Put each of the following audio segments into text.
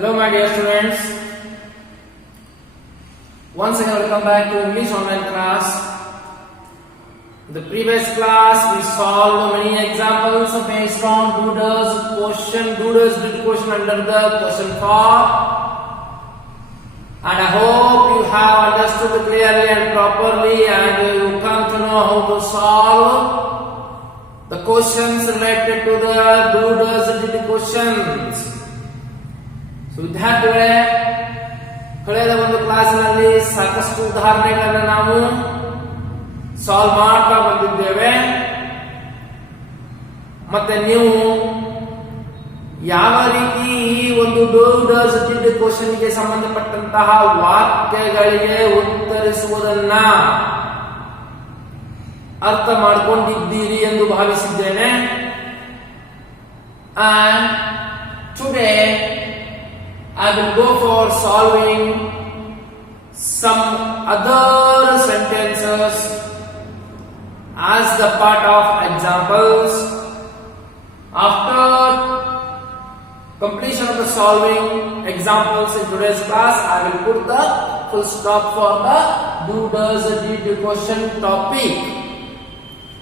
Hello my dear students. Once again welcome back to English online class. In the previous class we solved many examples based on do-does did question under the question form. And I hope you have understood clearly and properly and you come to know how to solve the questions related to the do-does did questions. So ವಿದ್ಯಾರ್ಥಿಗಳೇ ಕಳೆದ ಒಂದು ಕ್ಲಾಸಿನಲ್ಲಿ ಸಾಕಷ್ಟು ಉದಾಹರಣೆಗಳನ್ನು ನಾವು solve ಮಾಡ್ತಾ ಬಂದಿದ್ದೇವೆ. ಮತ್ತೆ ನೀವು ಯಾವ ರೀತಿ ಈ ಒಂದು ಡೂ ಡಸ್ ಡಿಡ್ ಕ್ವೆಶ್ಚನ್ ಗೆ ಸಂಬಂಧಪಟ್ಟಂತಹ ವಾಕ್ಯಗಳಿಗೆ ಉತ್ತರಿಸುವುದನ್ನ ಅರ್ಥ ಮಾಡಿಕೊಂಡಿದ್ದೀರಿ ಎಂದು ಭಾವಿಸಿದ್ದೇನೆ. And today I will go for solving some other sentences as the part of examples. After completion of the solving examples in today's class, I will put the full stop for the do does did question topic.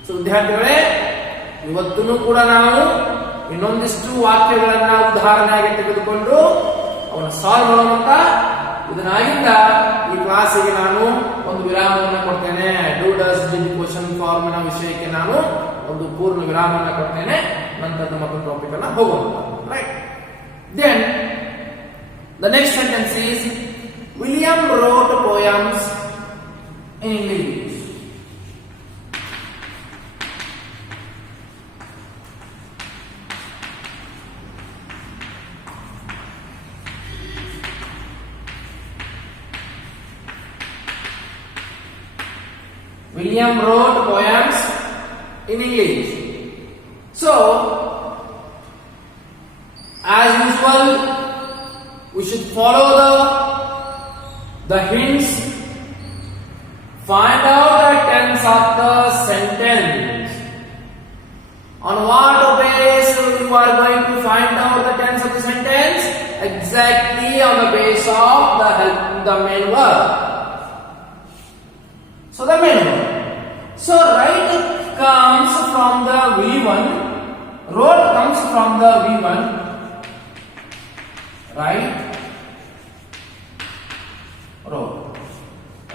So ವಿದ್ಯಾರ್ಥಿಗಳೇ ಇವತ್ತೂ ಕೂಡ ನಾವು ಇನ್ನೊಂದಿಷ್ಟು ವಾಕ್ಯಗಳನ್ನ ಉದಾಹರಣೆಯಾಗಿ ತೆಗೆದುಕೊಂಡು ಅವನ್ನ solve ಮಾಡೋಣ. ಇದನ್ನಾಗಿಂದ ಈ ಕ್ಲಾಸಿಗೆ ನಾನು ಒಂದು ವಿರಾಮವನ್ನು ಕೊಡ್ತೇನೆ. ಡೂ ಡಸ್ ಡಿಡ್ ಕ್ವೆಶ್ಚನ್ ಫಾರ್ಮಿನ ವಿಷಯಕ್ಕೆ ನಾನು ಒಂದು ಪೂರ್ಣ ವಿರಾಮವನ್ನು ಕೊಡ್ತೇನೆ. ನಂತರ ಮತ್ತೊಂದು ಟಾಪಿಕ್ ಅನ್ನ ಹೋಗೋಣ. Right. Then the next sentence is William wrote poems in English. William wrote poems in English. So, as usual, we should follow the hints, find out the tense of the sentence. On what basis you are going to find out the tense of the sentence? Exactly on the basis of the main verb. So the main verb. So right comes from the V1, wrote comes from the V1, right? Wrote.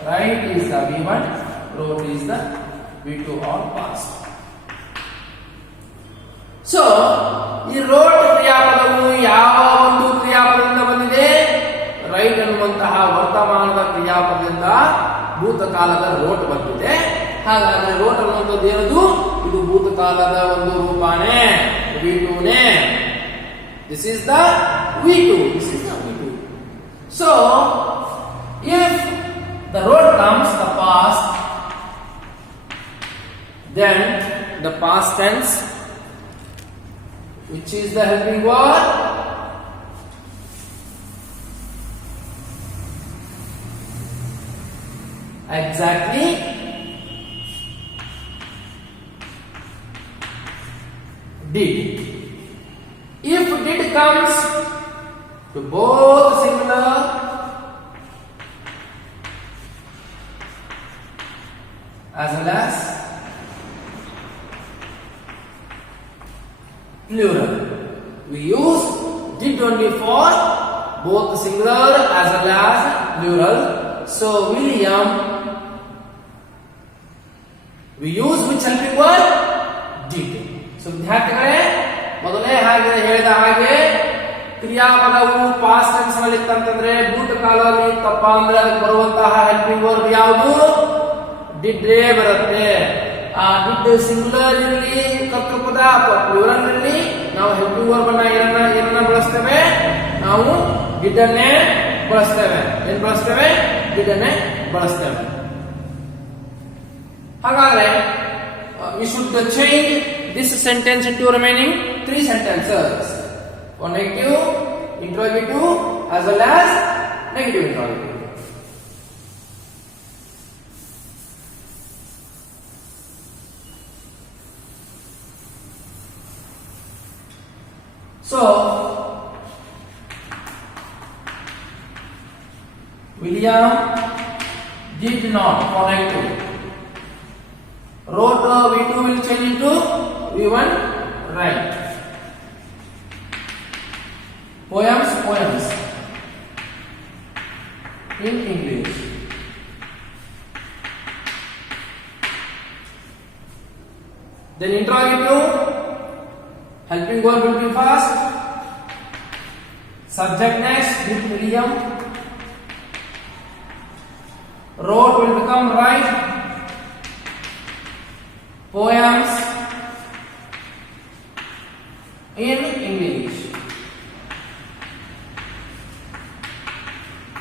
Right is the V1, wrote is the V2 or past. So ಈ wrote ಕ್ರಿಯಾಪದವು ಯಾವ ಒಂದು ಕ್ರಿಯಾಪದದಿಂದ ಬಂದಿದೆ? Right ಅನ್ನುವಂತಹ ವರ್ತಮಾನದ ಕ್ರಿಯಾಪದದಿಂದ ಭೂತಕಾಲದ wrote ಬಂದಿದೆ. ಹಾಗಾದ್ರೆ wrote ಅನ್ನುವಂಥದ್ದು ಏನದು? ಇದು ಭೂತಕಾಲದ ಒಂದು ರೂಪಾನೇ, V2ನೇ. This is the V2. This is the V2. So if the road comes the past, then the past tense, which is the helping word, exactly did. If did comes to both singular as well as plural, we use did only for both singular as well as plural. So William, we use which helping word? Did. So ವಿದ್ಯಾರ್ಥಿಗಳೇ ಮೊದಲೇ ಹಾಗೆ ಹೇಳಿದ ಹಾಗೆ ಕ್ರಿಯಾಪದವು past tense ನಲ್ಲಿ ಇತ್ತಂತಂದ್ರೆ ಭೂತಕಾಲದಲ್ಲಿ ಇತ್ತಪ್ಪ ಅಂದ್ರೆ ಅದಕ್ಕೆ ಬರುವಂತಹ ಹೆಲ್ಪಿಂಗ್ ವರ್ಬ್ ಯಾವುದು? ಡಿಡ್ ಬರುತ್ತೆ. ಆ ಡಿಡ್ ಸಿಂಗುಲರ್ ಇರಲಿ ಕರ್ತೃಪದ ಅಥವಾ ಪ್ಲೂರಲ್ ಇರಲಿ ನಾವು ಹೆಲ್ಪಿಂಗ್ ವರ್ಬ್ ಅನ್ನ ಏನನ್ನ ಬಳಸ್ತೇವೆ? ನಾವು ಡಿಡ್ ಅನ್ನೇ ಬಳಸ್ತೇವೆ. ಏನ್ ಬಳಸ್ತೇವೆ? ಡಿಡ್ ಅನ್ನೇ ಬಳಸ್ತೇವೆ. ಹಾಗಾದ್ರೆ we should change this sentence into remaining 3 sentences. For negative, interrogative as well as negative interrogative. So William did not connect to. Wrote V2 will change into V1 right. Poems in English. Then interrogative, helping verb will be first. Subject next, did William. Wrote will become right. Poems in English.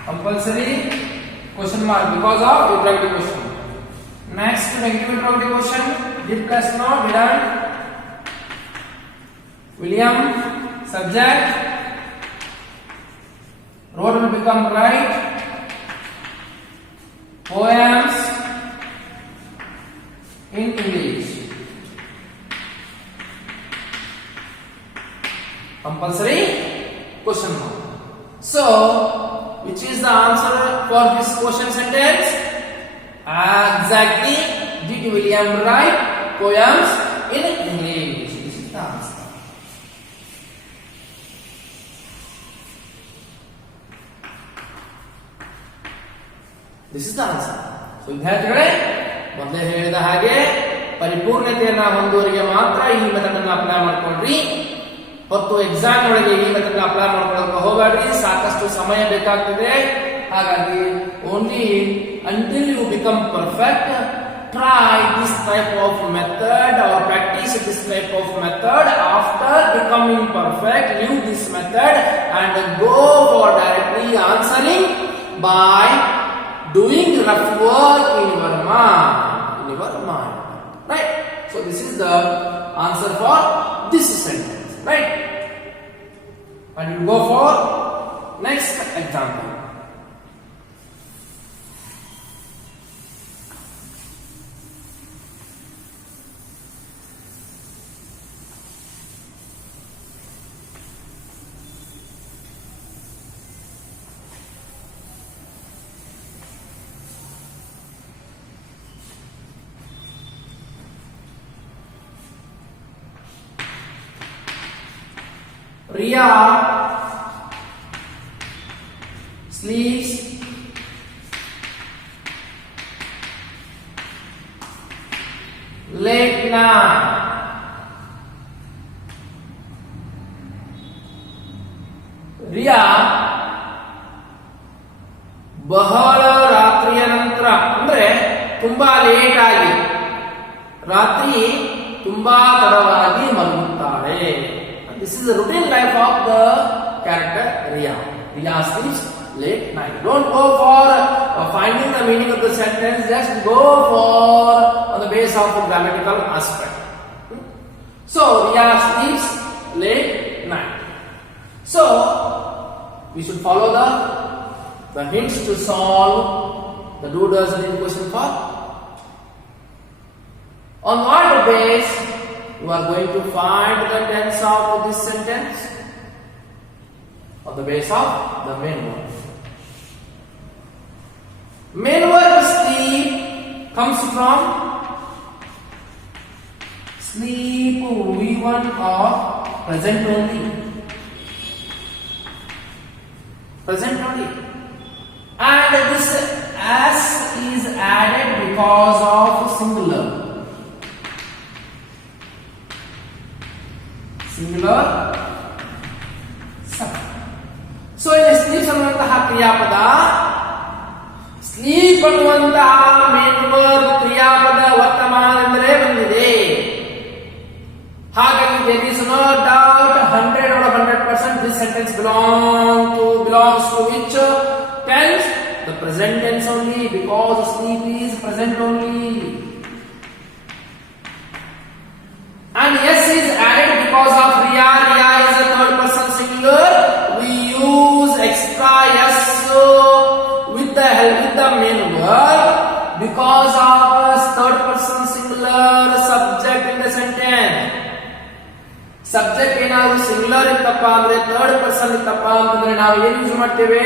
Compulsory question mark because of interrogative question. Next, negative interrogative question. Did plus no, didn't. William, subject. Wrote will become right. Poems in English. Compulsory question mark. So, which is the answer for this question sentence? Exactly. Did William write poems in English? This is the answer. This is the answer. So ವಿದ್ಯಾರ್ಥಿಗಳೇ, ಮೊದಲೇ ಹೇಳಿದ ಹಾಗೆ ಪರಿಪೂರ್ಣತೆಯನ್ನ ಹೊಂದುವರಿಗೆ ಮಾತ್ರ ಈ method ಅನ್ನು apply ಮಾಡ್ಕೊಳ್ರಿ. ಹೊತ್ತು exam ಒಳಗೆ ಈ ಮೆಥಡ್ ಅಪ್ಲೈ ಮಾಡ್ಕೊಳ್ಳೋಕೆ ಹೋಗಬೇಡ್ರಿ. ಸಾಕಷ್ಟು ಸಮಯ ಬೇಕಾಗ್ತದೆ. ಹಾಗಾಗಿ only until you become perfect, try this type of method or practice this type of method. After becoming perfect, leave this method and go for directly answering by doing rough work in your mind. Right? So this is the answer for this sentence. Right? And we go for next example. Riya sleeps late night. Riya ಬಹಳ ರಾತ್ರಿಯ ನಂತರ ಅಂದ್ರೆ ತುಂಬಾ late ಆಗಿ ರಾತ್ರಿ ತುಂಬಾ ತಡವಾಗಿ ಮಲಗುತ್ತಾಳೆ. This is the routine life of the character Riya. Riya sleeps late night. Don't go for finding the meaning of the sentence. Just go for on the basis of the grammatical aspect. So Riya sleeps late night. So we should follow the hints to solve the do does and question for. On what base you are going to find the tense of this sentence? On the base of the main verb. Main verb sleep comes from sleep V1 of present only. Present only. And this S is added because of singular. Singular subject. So ಇಲ್ಲಿ sleep ಅನ್ನುವಂತಹ ಕ್ರಿಯಾಪದ sleep ಅನ್ನುವಂತಹ main verb ಕ್ರಿಯಾಪದ ವರ್ತಮಾನದಿಂದಲೇ ಬಂದಿದೆ. ಹಾಗಾಗಿ there is no doubt 100 out of 100% this sentence belongs to which tense? The present tense only, because sleep is present only. And S is added because of Riya. Riya is a third person singular. We use extra S with the help with the main verb because of third person singular subject in the sentence. Subject ಏನಾದರೂ singular ಇತ್ತಪ್ಪ ಅಂದ್ರೆ third person ಇತ್ತಪ್ಪ ಅಂತಂದ್ರೆ ನಾವು ಏನು use ಮಾಡ್ತೇವೆ?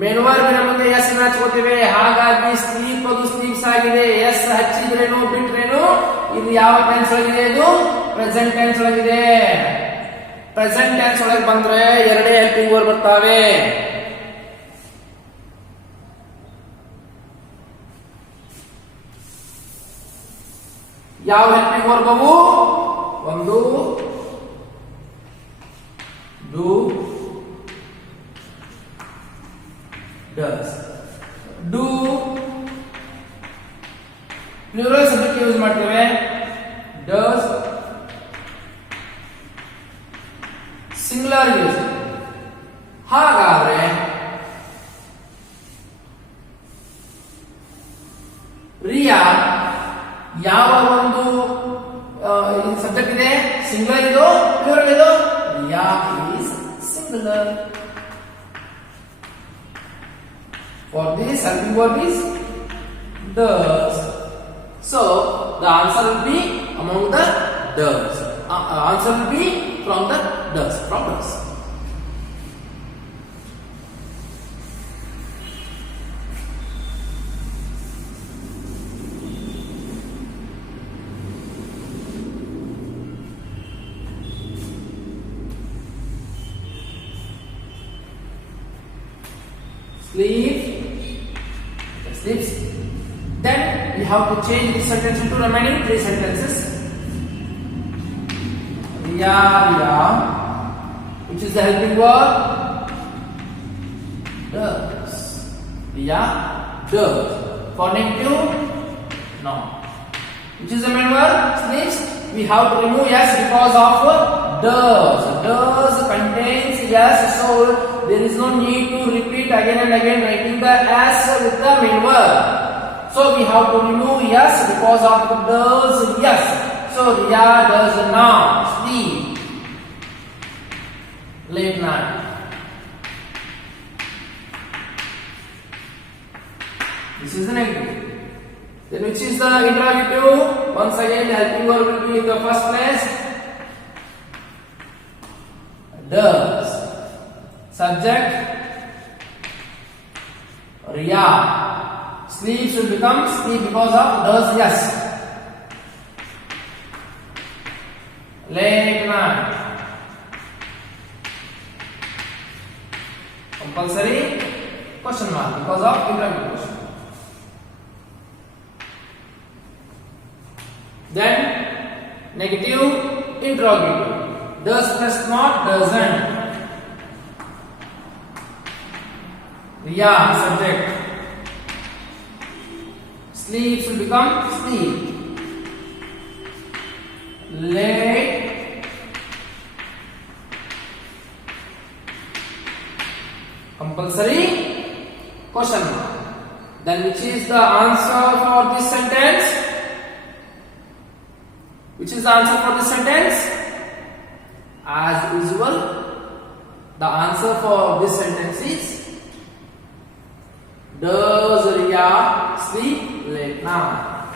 Main verb ನ ಮುಂದೆ ಎಸ್ ನ ಹಚ್ಕೋತೀವಿ. ಹಾಗಾಗಿ ಸ್ಲೀಪ್ ಅದು ಸ್ಲೀಪ್ಸ್ ಆಗಿದೆ. ಎಸ್ ಹಚ್ಚಿದ್ರೇನು ಬಿಟ್ರೇನು ಇದು ಯಾವ ಟೆನ್ಸ್ ಒಳಗಿದೆ? ಇದು ಪ್ರೆಸೆಂಟ್ ಟೆನ್ಸ್ ಒಳಗಿದೆ. ಪ್ರೆಸೆಂಟ್ ಟೆನ್ಸ್ ಒಳಗೆ ಬಂದ್ರೆ ಎರಡೇ ಹೆಲ್ಪಿಂಗ್ ವರ್ಬ್ ಬರ್ತಾವೆ. ಯಾವ ಹೆಲ್ಪಿಂಗ್ ವರ್ಬ್ ಅವು? ಒಂದು do, does. Do plural subject use ಮಾಡ್ತೇವೆ. Does singular use. ಹಾಗಾದ್ರೆ ರಿಯಾ ಯಾವ ಒಂದು ಸಬ್ಜೆಕ್ಟ್ ಇದೆ? ಸಿಂಗುಲರ್ ಇದು, ಪ್ಲೂರಲ್ ಇದು. ರಿಯಾ is singular. For this helping verb is does. So the answer will be among the does. Answer will be from the does, from does. Sleeps. Then we have to change this sentence into remaining three sentences. Riya, which is the helping verb? Does. Riya does. For negative, no. Which is the main verb? Sleeps. We have to remove yes because of does. Does contains yes, so there is no need to repeat again and again writing the s with the main verb. So we have to remove yes because of does yes. So Riya does not sleep late night. This is the negative. Then which is the interrogative? Once again the helping verb will be in the first place. Does. Subject Riya. Sleeps will become sleep because of does yes. Late night. Compulsory question mark because of interrogative question. Then negative interrogative. Does plus not doesn't. Riya subject. Sleeps will become sleep. Late compulsory question mark. Then which is the answer for this sentence? Which is the answer for this sentence? As usual, the answer for this sentence is does Riya sleep late night?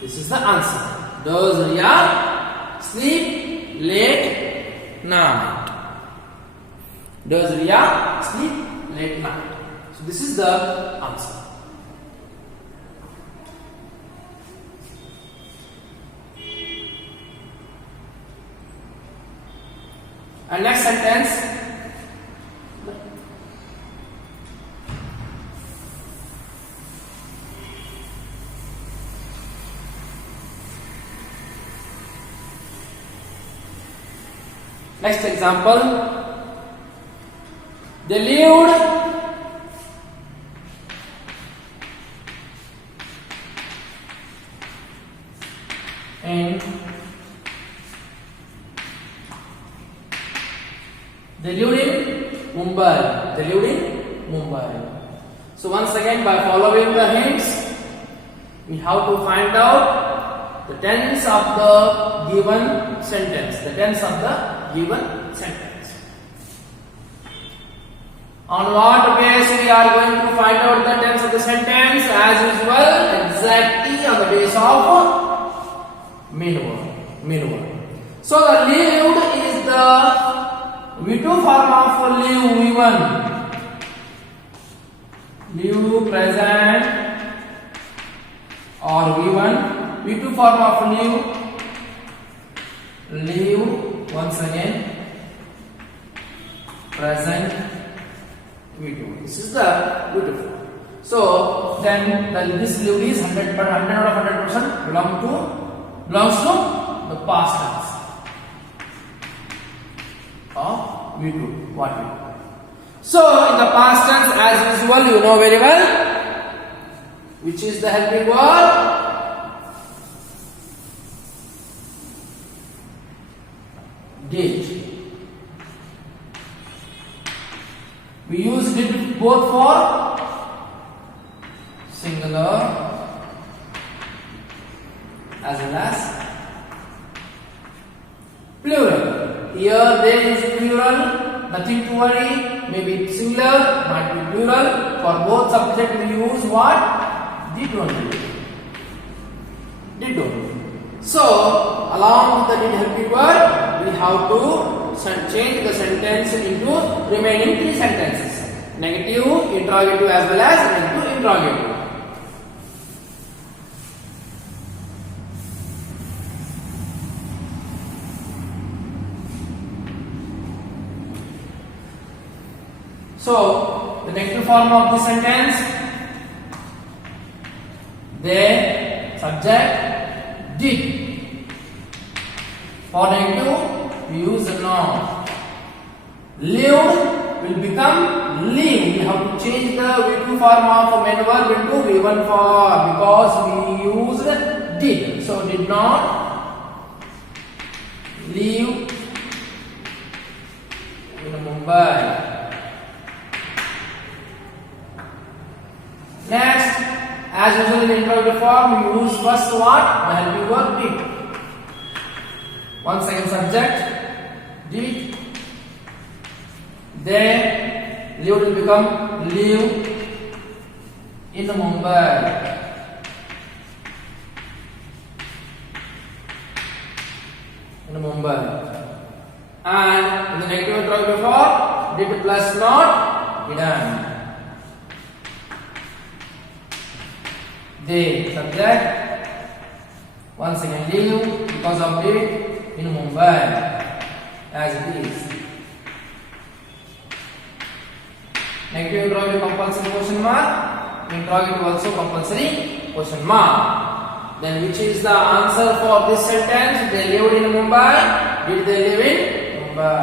This is the answer. Does Riya sleep late night? Does Riya sleep late night? So this is the answer. And next sentence. Next example. They lived in Mumbai. They lived in Mumbai. So once again, by following the hints, we have to find out the tense of the given sentence. The tense of the given sentence. On what base we are going to find out the tense of the sentence? As usual, exactly on the base of main verb. So the lived is the V2 form of live V1. Live present or V1. V2 form of live once again present V2. This is the V2 form. So then this lived is 100 out of 100% belongs to the past tense of V2. What we do. So in the past tense, as usual, you know very well which is the helping word. Did. We use did both for singular as well as plural. Here there is plural, nothing to worry. Maybe singular, might be plural. For both subject we use what? Did only. Did only. So along with the did helping word, we have to change the sentence into remaining 3 sentences: negative, interrogative as well as into interrogative. So the negative form of the sentence, the subject did. For negative, we use the noun. Lived will become live. We have to change the V2 form of main verb into V1 form because we used did. So did not live in Mumbai. Next, as usual in interrogative form, we use first what? The helping verb did. Once again, subject did. Then lived will become live in Mumbai. In Mumbai. And in the negative interrogative form, did plus not didn't. They subject once again live because of did in Mumbai as it is. Negative interrogative compulsory question mark, interrogative also compulsory question mark. Then which is the answer for this sentence? They lived in Mumbai. Did they live in Mumbai?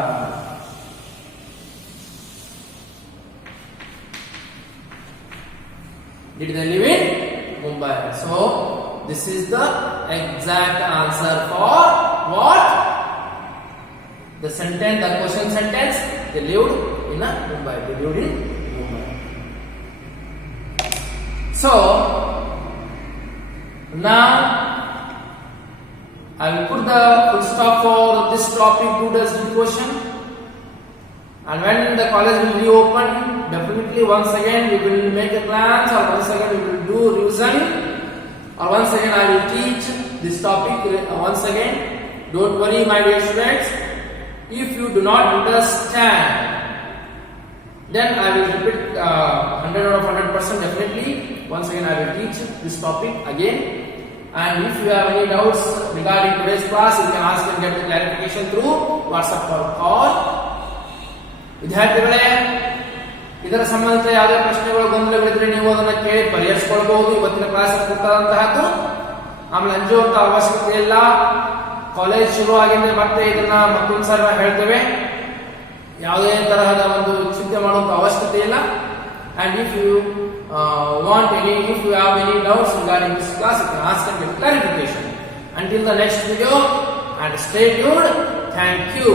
Did they live in Mumbai? So this is the exact answer for what? The sentence, the question sentence. They lived in Mumbai. They lived in Mumbai. So now I will put the full stop for this topic 2 does did question. And when the college will reopen, definitely once again we will make a plans, or once again we will do revision, or once again I will teach this topic once again. Don't worry, my dear students. If you do not understand, then I will repeat 100 or 100% definitely. Once again I will teach this topic again. And if you have any doubts regarding today's class, you can ask and get the clarification through WhatsApp or call. ವಿದ್ಯಾರ್ಥಿಗಳೇ, ಇದರ ಸಂಬಂಧಿತ ಯಾವುದೇ ಪ್ರಶ್ನೆಗಳು ಗೊಂದಲಗಳಿದ್ರೆ ನೀವು ಅದನ್ನು ಕೇಳಿ ಪರಿಹರಿಸಿಕೊಳ್ಳಬಹುದು. ಇವತ್ತಿನ class ಕೊಟ್ಟಂತಹದ್ದು. ಆಮೇಲೆ ಅಂಜುವಂತ ಅವಶ್ಯಕತೆ ಇಲ್ಲ. ಕಾಲೇಜ್ ಶುರು ಆಗಿದ್ರೆ ಮತ್ತೆ ಇದನ್ನ ಮತ್ತೊಂದು ಸಾರಿ ಹೇಳ್ತೇವೆ. ಯಾವುದೇ ತರಹದ ಒಂದು ಚಿಂತೆ ಮಾಡುವಂತ ಅವಶ್ಯಕತೆ ಇಲ್ಲ. And if you if you have any doubts regarding this class, you can ask and get clarification. Until the next video, and stay tuned. Thank you.